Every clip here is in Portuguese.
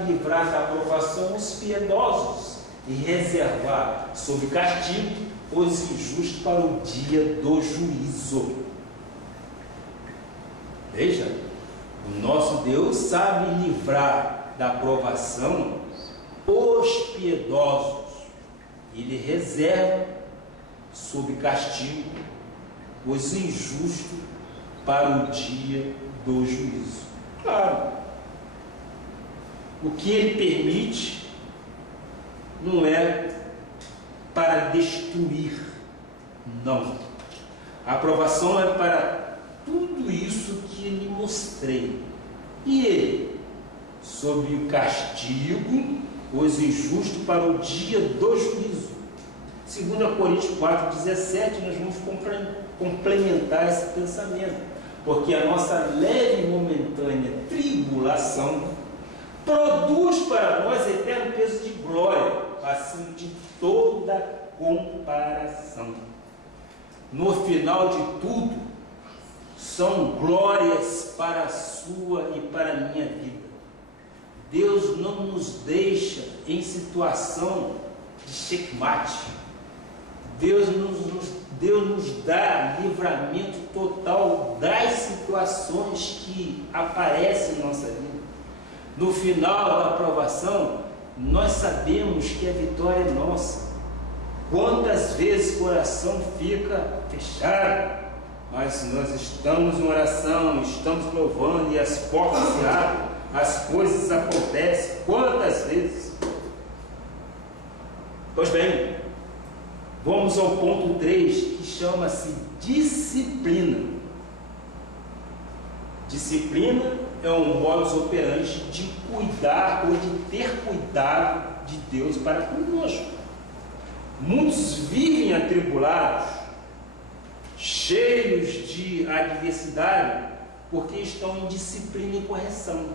livrar da aprovação os piedosos e reservar sob castigo os injustos para o dia do juízo. Veja, o nosso Deus sabe livrar da aprovação os piedosos. Ele reserva sob castigo os injustos para o dia do juízo. Claro, o que ele permite não é para destruir, não. A aprovação é para tudo isso que lhe mostrei. E ele, sob o castigo, os injustos para o dia do juízo. 2 Coríntios 4,17, nós vamos complementar esse pensamento. Porque a nossa leve e momentânea tribulação produz para nós eterno peso de glória, acima de toda comparação. No final de tudo, são glórias para a sua e para a minha vida. Deus não nos deixa em situação de checkmate. Deus nos dá livramento total das situações que aparecem em nossa vida. No final da aprovação, nós sabemos que a vitória é nossa. Quantas vezes o coração fica fechado, mas nós estamos em oração, estamos louvando e as portas se abrem, as coisas acontecem. Quantas vezes? Pois bem, vamos ao ponto 3, que chama-se disciplina. Disciplina é um modus operandi de cuidar ou de ter cuidado de Deus para conosco. Muitos vivem atribulados, cheios de adversidade, porque estão em disciplina e correção.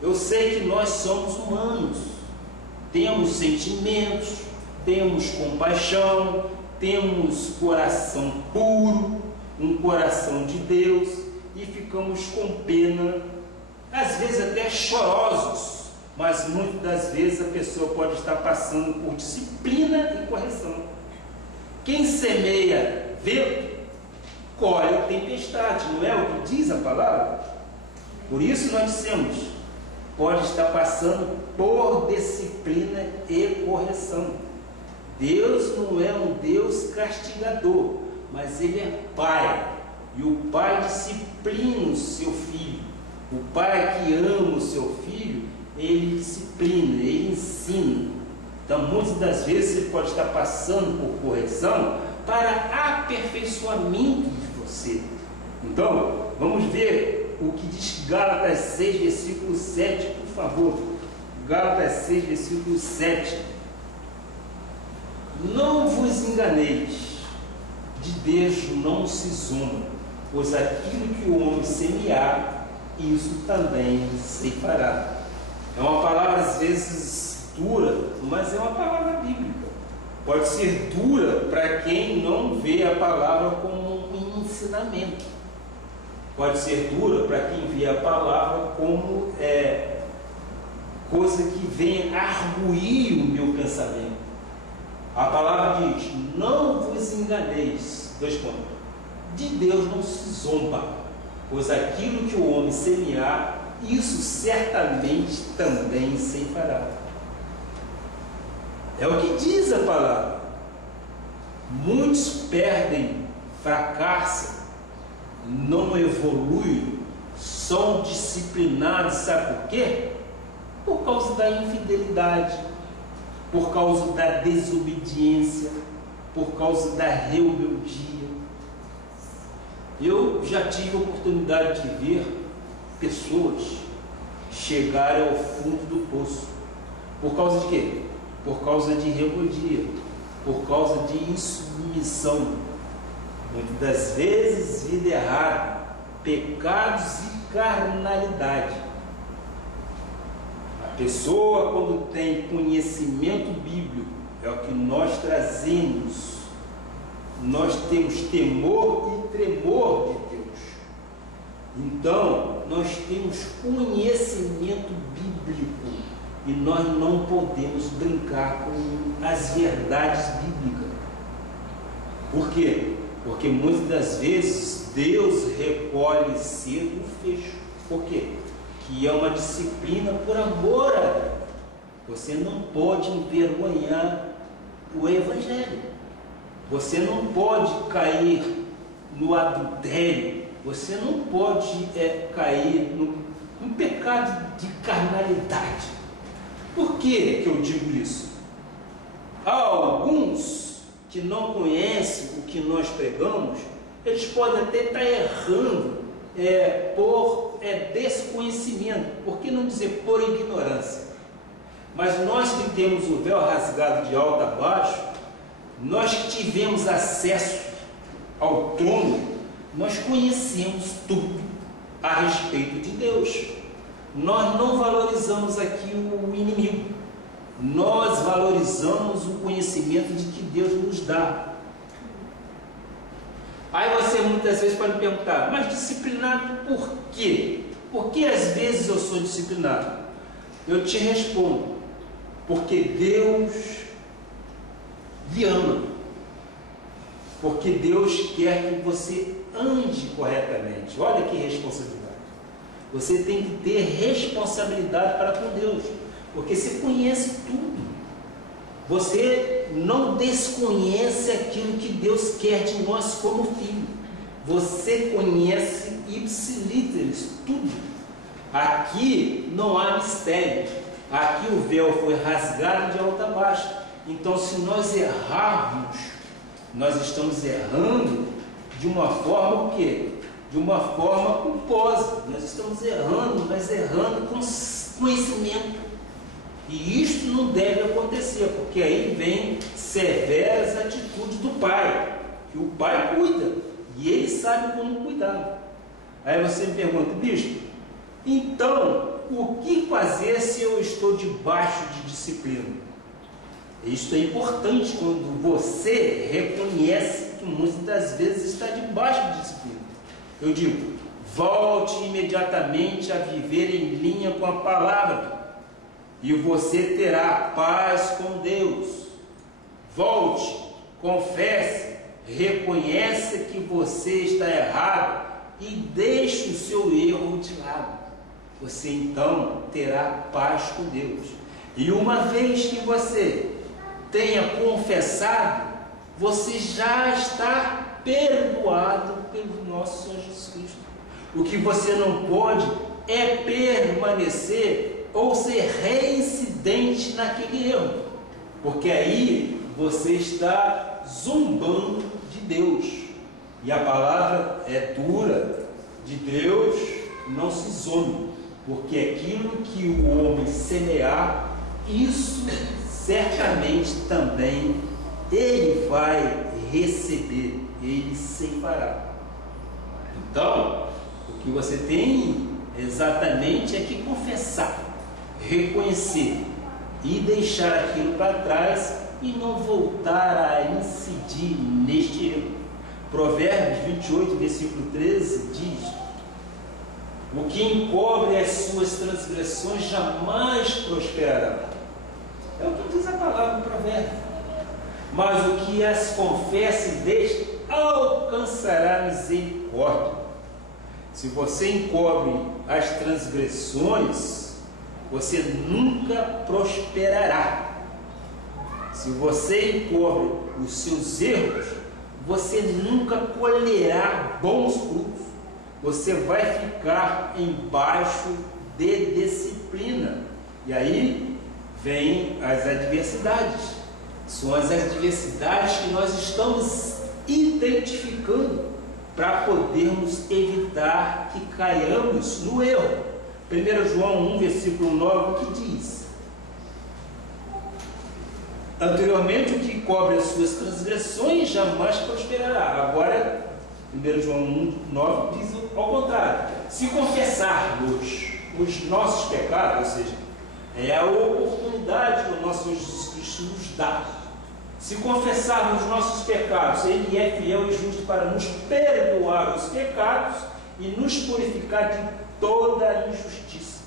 Eu sei que nós somos humanos, temos sentimentos, temos compaixão, temos coração puro, um coração de Deus, e ficamos com pena, às vezes até chorosos, mas muitas das vezes a pessoa pode estar passando por disciplina e correção. Quem semeia vento, colhe tempestade, não é o que diz a palavra? Por isso nós dissemos, pode estar passando por disciplina e correção. Deus não é um Deus castigador, mas Ele é Pai. E o Pai disciplina o seu filho. O Pai que ama o seu filho, Ele disciplina, Ele ensina. Então, muitas das vezes, Ele pode estar passando por correção para aperfeiçoamento de você. Então, vamos ver o que diz Gálatas 6, versículo 7, por favor. Gálatas 6, versículo 7. Não vos enganeis, de Deus não se zomba, pois aquilo que o homem semear, isso também ceifará. É uma palavra às vezes dura, mas é uma palavra bíblica. Pode ser dura para quem não vê a palavra como um ensinamento. Pode ser dura para quem vê a palavra como coisa que vem arguir o meu pensamento. A palavra diz, não vos enganeis, 2 pontos, de Deus não se zomba, pois aquilo que o homem semear, isso certamente também ceifará. É o que diz a palavra. Muitos perdem, fracassam, não evoluem, são disciplinados, sabe por quê? Por causa da infidelidade, por causa da desobediência, por causa da rebeldia. Eu já tive a oportunidade de ver pessoas chegarem ao fundo do poço. Por causa de quê? Por causa de rebeldia, por causa de insubmissão. Muitas das vezes, vida errada, pecados e carnalidade. A pessoa, quando tem conhecimento bíblico, é o que nós trazemos, nós temos temor e tremor de Deus. Então, nós temos conhecimento bíblico e nós não podemos brincar com as verdades bíblicas. Por quê? Porque muitas das vezes Deus recolhe cedo o fecho. Por quê? Que é uma disciplina por amor a Deus. Você não pode envergonhar o Evangelho. Você não pode cair no adultério. Você não pode cair no pecado de carnalidade. Por que eu digo isso? Há alguns que não conhecem o que nós pregamos, eles podem até estar errando por desconhecimento, por que não dizer por ignorância? Mas nós que temos o véu rasgado de alto a baixo, nós que tivemos acesso ao trono, nós conhecemos tudo a respeito de Deus. Nós não valorizamos aqui o inimigo, nós valorizamos o conhecimento de que Deus nos dá. Aí você muitas vezes pode me perguntar, mas disciplinado por quê? Por que às vezes eu sou disciplinado? Eu te respondo, porque Deus lhe ama, porque Deus quer que você ande corretamente. Olha que responsabilidade. Você tem que ter responsabilidade para com Deus, porque você conhece tudo. Você não desconhece aquilo que Deus quer de nós como filho. Você conhece ipsilíteres tudo. Aqui não há mistério. Aqui o véu foi rasgado de alto a baixo. Então, se nós errarmos, nós estamos errando de uma forma o quê? De uma forma culposa. Nós estamos errando, mas errando com conhecimento. E isto não deve acontecer, porque aí vem severas atitudes do pai, que o pai cuida, e ele sabe como cuidar. Aí você me pergunta, bispo, então, o que fazer se eu estou debaixo de disciplina? Isto é importante quando você reconhece que muitas das vezes está debaixo de disciplina. Eu digo, volte imediatamente a viver em linha com a palavra, e você terá paz com Deus. Volte, confesse, reconheça que você está errado e deixe o seu erro de lado. Você então terá paz com Deus. E uma vez que você tenha confessado, você já está perdoado pelo nosso Senhor Jesus Cristo. O que você não pode é permanecer ou ser reincidente naquele erro, porque aí você está zombando de Deus, e a palavra é dura, de Deus não se zombe, porque aquilo que o homem semear, isso certamente também ele vai receber, ele ceifará. Então, o que você tem exatamente é que confessar, reconhecer e deixar aquilo para trás e não voltar a incidir neste erro. Provérbios 28, versículo 13 diz: o que encobre as suas transgressões jamais prosperará. É o que diz a palavra do provérbio. Mas o que as confessa e deixa alcançará misericórdia. Se você encobre as transgressões, você nunca prosperará. Se você encobre os seus erros, você nunca colherá bons frutos. Você vai ficar embaixo de disciplina. E aí vem as adversidades. São as adversidades que nós estamos identificando para podermos evitar que caiamos no erro. 1 João 1, versículo 9, que diz: anteriormente, o que cobre as suas transgressões jamais prosperará. Agora, 1 João 1, 9 diz ao contrário: se confessarmos os nossos pecados, ou seja, é a oportunidade que o nosso Senhor Jesus Cristo nos dá. Se confessarmos os nossos pecados, Ele é fiel e justo para nos perdoar os pecados e nos purificar de toda a injustiça.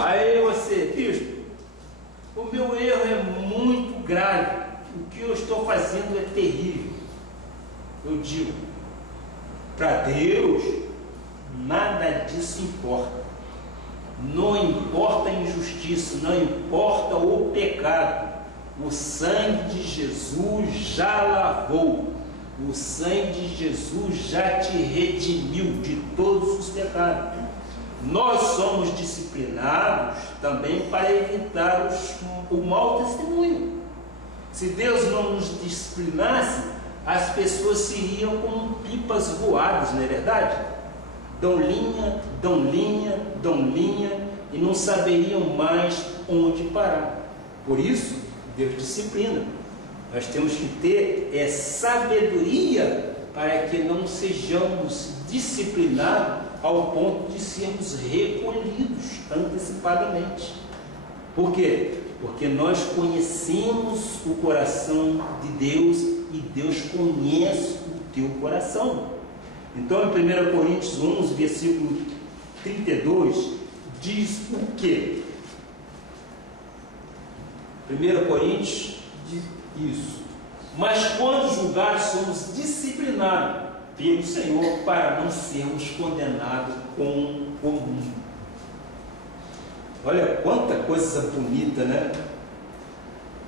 Aí você, bispo, o meu erro é muito grave, o que eu estou fazendo é terrível. Eu digo, para Deus, nada disso importa. Não importa a injustiça, não importa o pecado. O sangue de Jesus já lavou. O sangue de Jesus já te redimiu de todos os pecados. Nós somos disciplinados também para evitar o mau testemunho. Se Deus não nos disciplinasse, as pessoas seriam como pipas voadas, não é verdade? Dão linha, e não saberiam mais onde parar. Por isso, Deus disciplina. Nós temos que ter sabedoria para que não sejamos disciplinados ao ponto de sermos recolhidos antecipadamente. Por quê? Porque nós conhecemos o coração de Deus e Deus conhece o teu coração. Então, em 1 Coríntios 11, versículo 32, diz o quê? 1 Coríntios diz isso. Mas quando julgados, somos disciplinados pelo Senhor para não sermos condenados com o mundo. Olha quanta coisa bonita, né?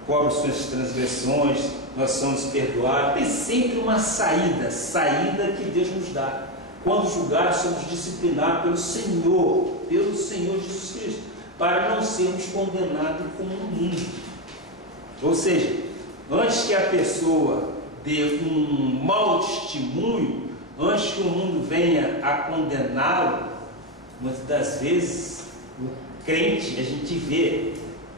Cobre suas transgressões, nós somos perdoados. Tem sempre uma saída que Deus nos dá. Quando julgados, somos disciplinados pelo Senhor Jesus Cristo, para não sermos condenados como o mundo. Ou seja, antes que a pessoa dê um mau testemunho, antes que o mundo venha a condená-lo, muitas das vezes o crente, a gente vê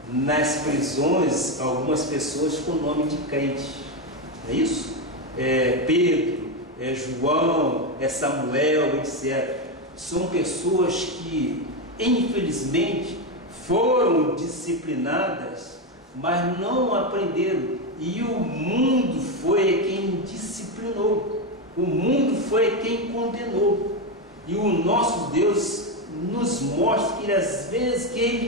nas prisões algumas pessoas com o nome de crente, é isso? Pedro, João, Samuel, etc. São pessoas que infelizmente foram disciplinadas, mas não aprenderam, e o mundo foi quem disciplinou, o mundo foi quem condenou. E o nosso Deus nos mostra que às vezes que Ele